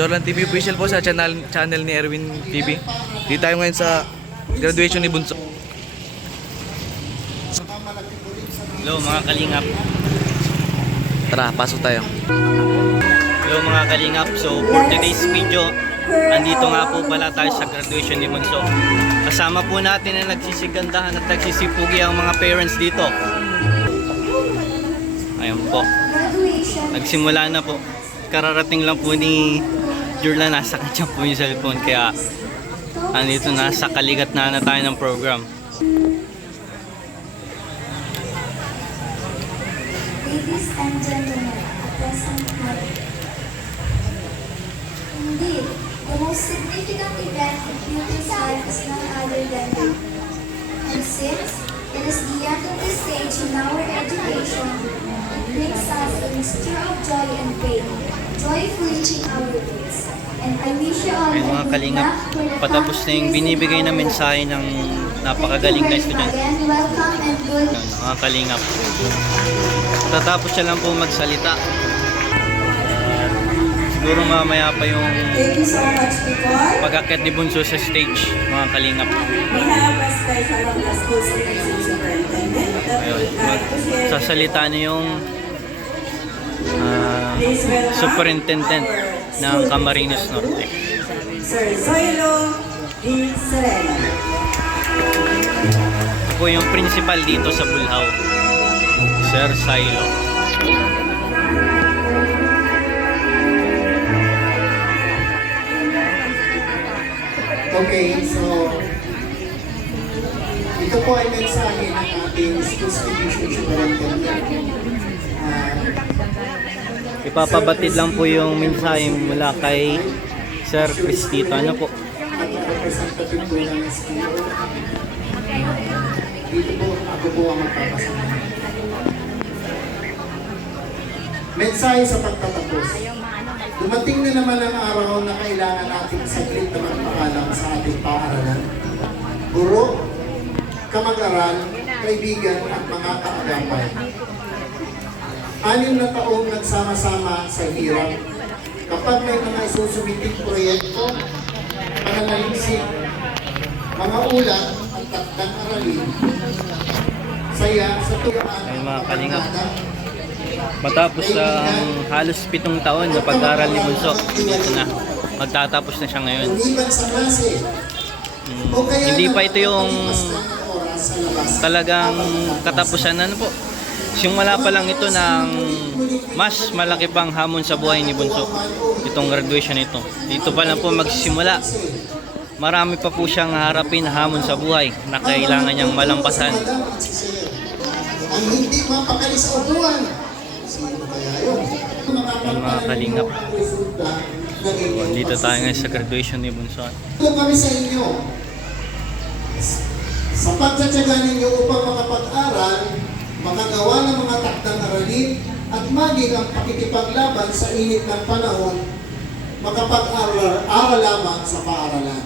Jorlan TV official po sa channel ni Erwin TV. Dito tayo ngayon sa graduation ni Bunso. Hello mga kalingap. Tara, pasok tayo. Hello mga kalingap. So for today's video, andito nga po pala tayo sa graduation ni Bunso. Kasama po natin na nagsisigandahan at nagsisipugi ang mga parents dito. Ayun po. Nagsimula na po. Kararating lang po ni Jorlan, nasa kanya po yung cellphone. Kaya andito nasa kaligat na tayo ng program. Ladies and gentlemen, a pleasant morning. Indeed, the most significant event in Putin's life is none other than you. And since it is the end of the stage in our education, it brings us a mixture of joy and pain, joyfully reaching our days. And I wish you all Ayun mga kalingap, patapos na yung binibigay na mensahe ng napakagaling na estudyante. Welcome and good. Ayun, mga kalingap. Tatapos siya lang po magsalita. Siguro mamaya pa yung Thank you so much, Nicole. pag-akyat ni Bunso sa stage, mga kalingap. We have a special of the school secretary superintendent that Ayun, would like to share. sasalita na yung Please welcome superintendent our ng school Camarines Norte. Sir Zoilo D. Sereno. Ito po yung principal dito sa Bulhaw, Sir Silo. Okay, so ito po ay mensahe ng ating school division superintendent. Ipapabatid lang po yung mensahe mula kay Sir Cristito. Ano po? At representative po ng SPO. Dito po, ako po ang magpapasama. Mensahe sa pagtatapos. Dumating na naman ang araw na kailangan natin saglit na magpaalam sa ating paaralan. Guro, kamag-aral, kaibigan at mga kaagapay. 6 na taong nagsama-sama sa hirap. Kapag may mga isusumiting proyekto, pananaliksik, mga ulat at takdang aralin, saya sa tuyaan Ayun mga kalingap. Matapos ang halos 7 taon na pag-aaral ni Bunso, ito na. Magtatapos na siya ngayon. lumiban sa klase. O kaya Hindi pa naman ito yung makalipas ng oras sa labas. talagang katapusan na po. Simula pa lang ito ng mas malaki pang hamon sa buhay ni Bunso. Itong graduation nito. Dito pa lang po magsisimula. Marami pa po siyang harapin na hamon sa buhay na kailangan niyang malampasan. Ang hindi mapakali sa upuan. Sino kaya yun? Yung mga kalingap. Dito tayo ngayon sa graduation ni Bunso. Ito kami sa inyo. Sa pagtsatsaga ninyo upang makapag-aral, makagawa ng mga takdang aralin, at maging ang pakikipaglaban sa init ng panahon, makapag-aral lamang sa paaralan.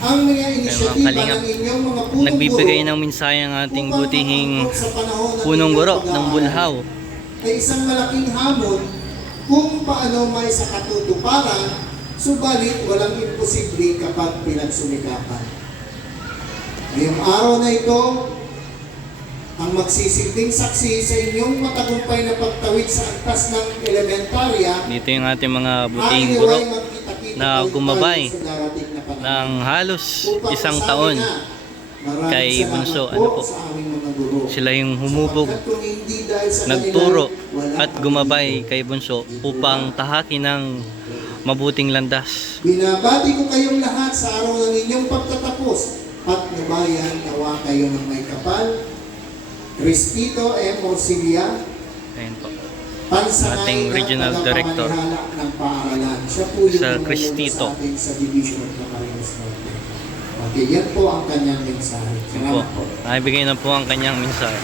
Ang mga inisyatiba kalingap, ng inyong mga punong Nagbibigay guro ng mensahe ang ating upang butihing makatupad sa panahon ng punong guro inyong ng pag-aaral Bulhaw. ay isang malaking hamon kung paano may sa katutuparan, subalit walang imposible kapag pinagsumikapan. Ngayong araw na ito, ang magsisilbing saksi sa inyong matagumpay na pagtawid sa antas ng elementarya Dito yung ating mga butihing ay guro naway magkita-kita na tayo gumabay sa darating na panahon. ng halos Upang isang masabi taon. na, maraming kay salamat Bunso. Ano po? sa aming mga guro. Sila yung humubog, Sapagkat kung hindi dahil sa nagturo kanila, wala at gumabay kay Bunso upang tahakin ng mabuting landas. Binabati ko kayong lahat sa araw ng inyong pagtatapos at nabayan nawa kayo ng may kapal. Cristito M. Orsilia, Ayun po. pansangay Ating ng regional director, tagapamahala ng paaralan. Siya po yung Sir tumulong Cristito. sa atin sa Division of Camarines Norte. Okay, yan po ang kanyang mensahe. Yun po. Salamat po. Nakibigay na po ang kanyang mensahe.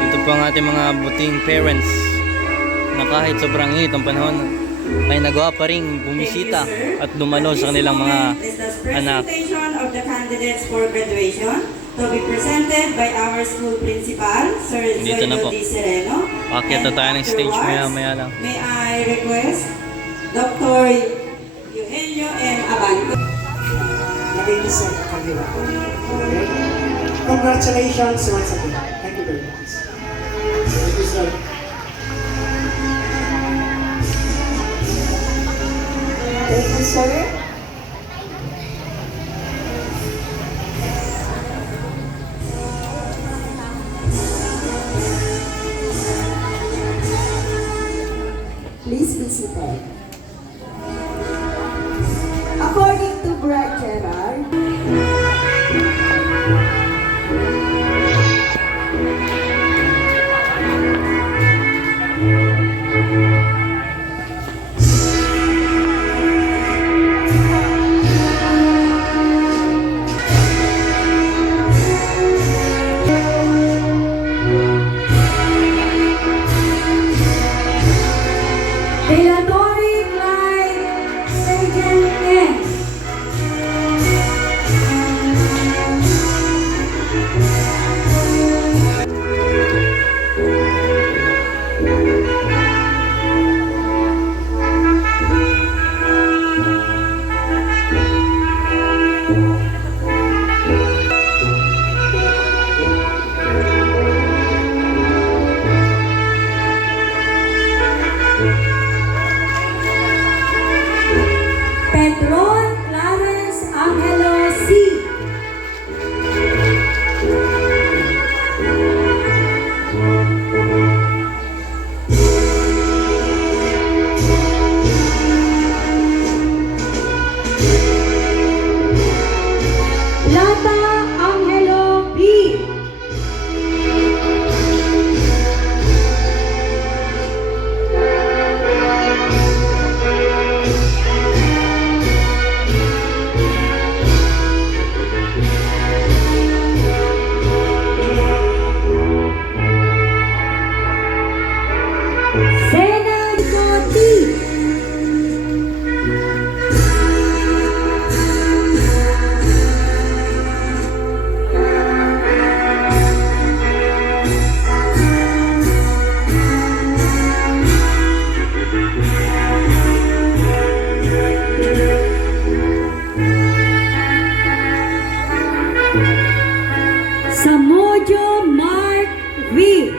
Dito po ang ating mga buting parents na kahit sobrang init ang panahon, ay nagawa pa ring bumisita at dumalo sa kanilang mga This is the anak. presentation of the candidates for graduation to be presented by our school principal, Sir Dito na po. Zoido D. Sereno. Aakyat na And tayo ng stage afterwards, maya lang. May I request Dr. Eugenio M. Abanco. Ladies and Kagila. Okay? Congratulations once again. Thank you very much. Thank you, sir. Thank you, sir. Please be seated. According to Brad Gerard, Delatory Clyde Sergeant N. Pedron Clarence Angelo C. Lata Angelo B. Sena Jyoti. Samojo Mark V.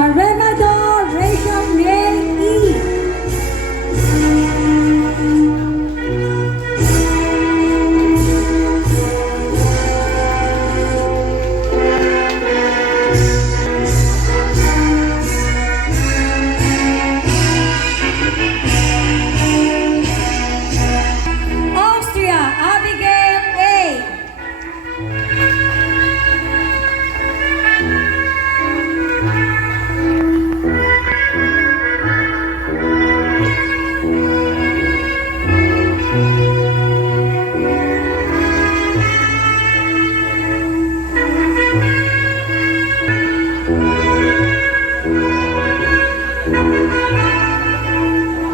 Arenado Rachel May E. Austria Abigail A.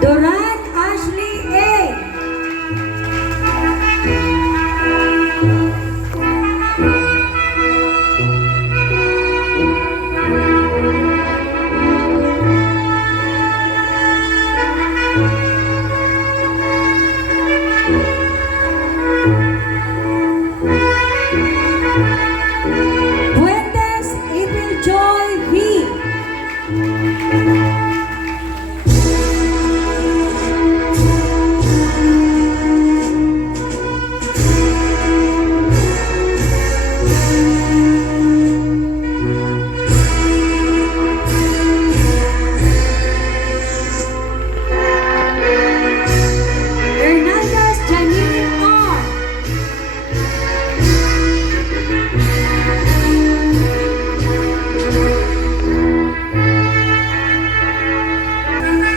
Durant Ashley A. Fuentes Evil Joy V.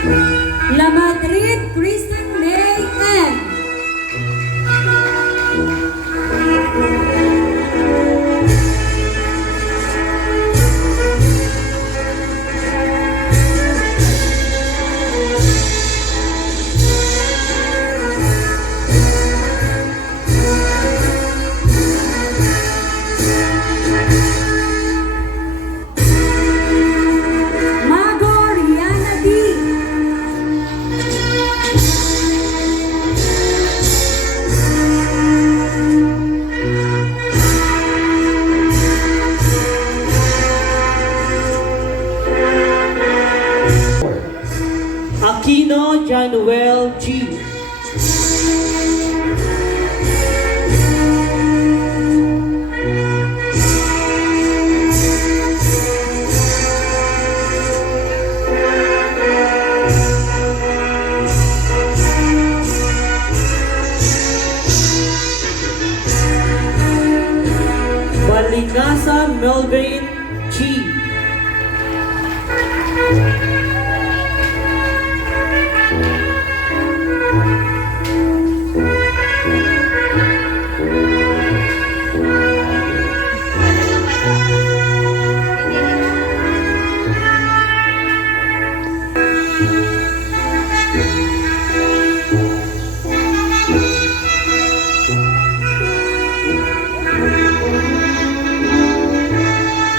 La Madrid Kristen May M. Mago Rihanna D. Aquino Januel G. Balinasa Melvin G.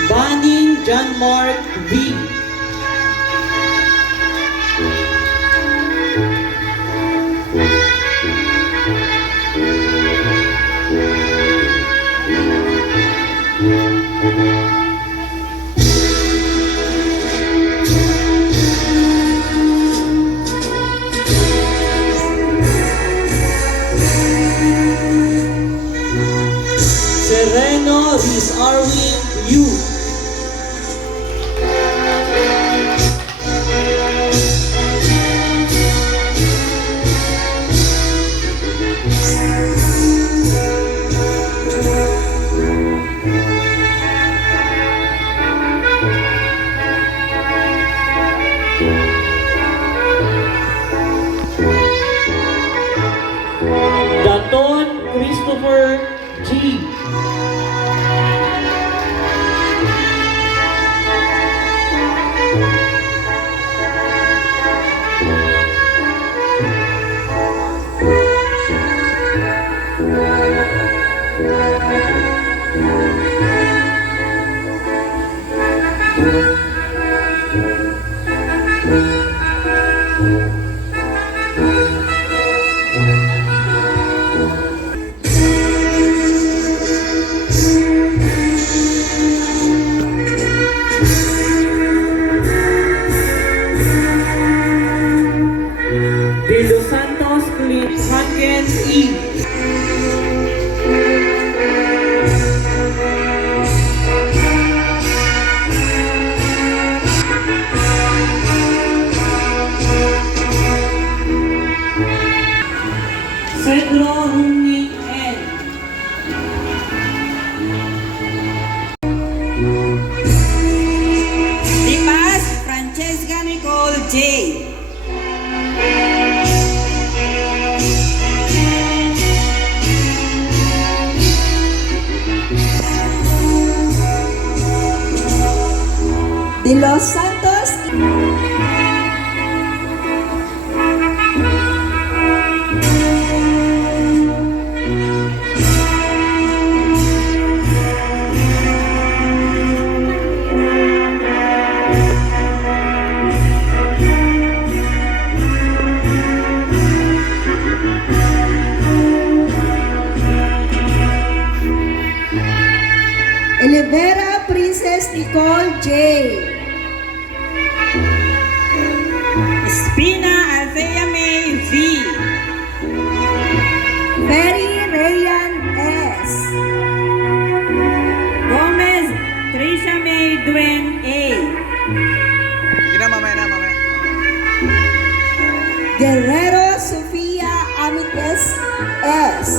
Banning John Mark V. Sereno Riz Arwin U. Daton Christopher G. De Los Santos Clint Hankins E. Cedro Rumi N. Dimas Francesca Nicole J. De Los Santos. Elevera Princess Nicole J. Espina Althea May V. Ferry Rayan S. Gomez Trisha May Duen A. Sige na, mamaya. Guerrero Sofia Amites S.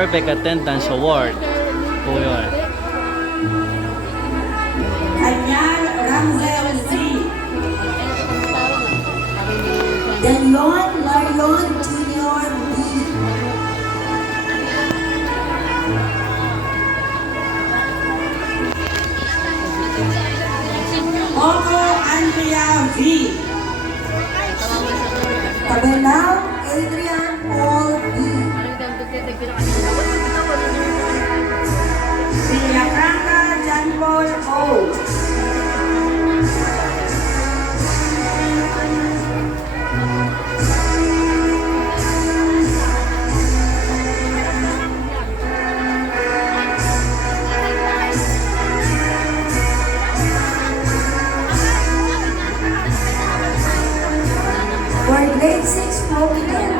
Perfect Attendance Award po yun. Anyal Ramzel Z. Danion Marion Jr. B. Moco Andrea V. Tabenao Adrian Paul B. Villafranca John Paul O. For grade 6 prominent,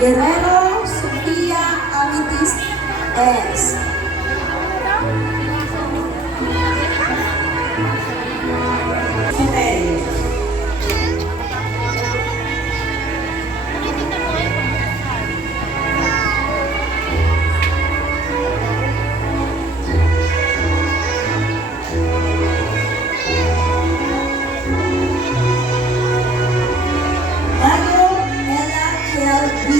Guerrero Sofia Amitis S. Hotel. Mario Ella Kel B.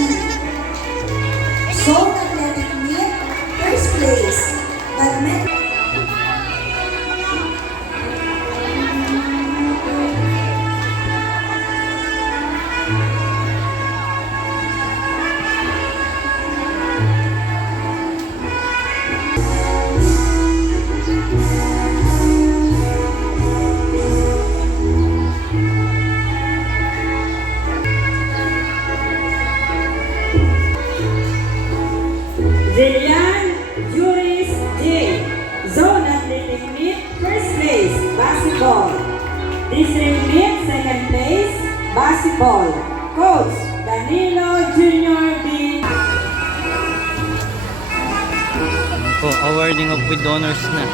Zone Athletic Meet, first place. Badminton. Zillian Juris J. Zone Athletic Meet, first place, basketball. District Meet, second place, basketball. Coach Danilo Jr. B. Po, awarding of with honors na.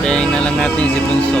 Tayo na lang natin si Bunso.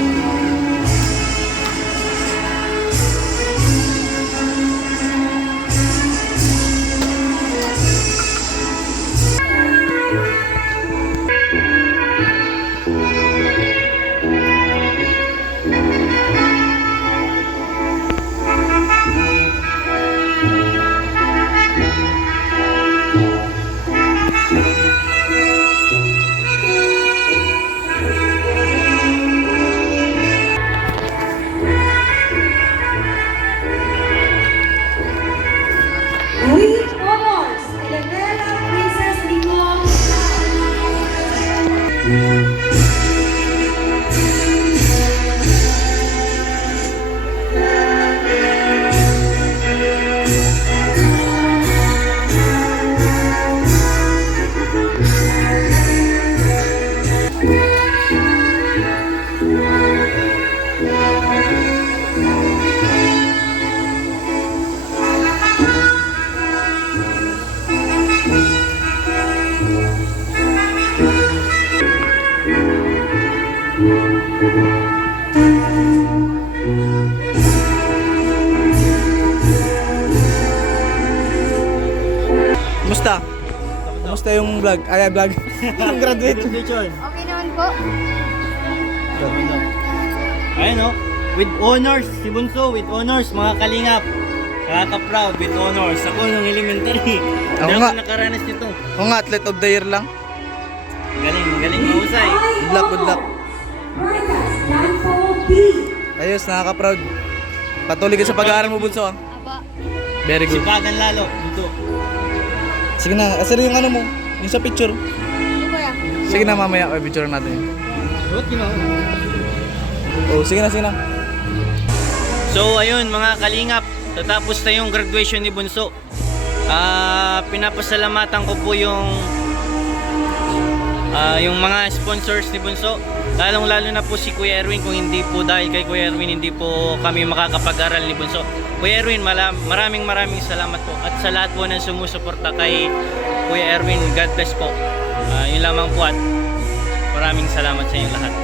With honors, Elena Princess Limon. Kumusta? Kumusta yung vlog? Ay, vlog. Yung graduate. Okay naman po. Ayun no, with honors, si Bunso with honors, mga kalingap. Nakaka-proud with honors. Ako nung elementary. Ako Hindi nga. ako nakaranas nito. O nga, athlete of the year lang. Galing, galing mahusay. Good luck, good luck. Marcas John Paul B. Ayos, nakaka-proud. Patuloy ka sa pag-aaral mo, Bunso. Ah. Aba. Very good. Sipagan lalo. Dito. Sige na, asir yung ano mo, yung sa picture. Ano ba yan? Sige na, mamaya, picture natin yun. What, you know? Oh, sige na, sige na. So ayun mga kalingap, tatapos na yung graduation ni Bunso. Pinapasalamatan ko po yung mga sponsors ni Bunso. Lalong-lalo na po si Kuya Erwin. Kung hindi po dahil kay Kuya Erwin, hindi po kami makakapag-aral ni Bunso. Kuya Erwin, maraming salamat po. At sa lahat po ng sumusuporta kay Kuya Erwin, God bless po. Yun lamang po at maraming salamat sa inyo lahat.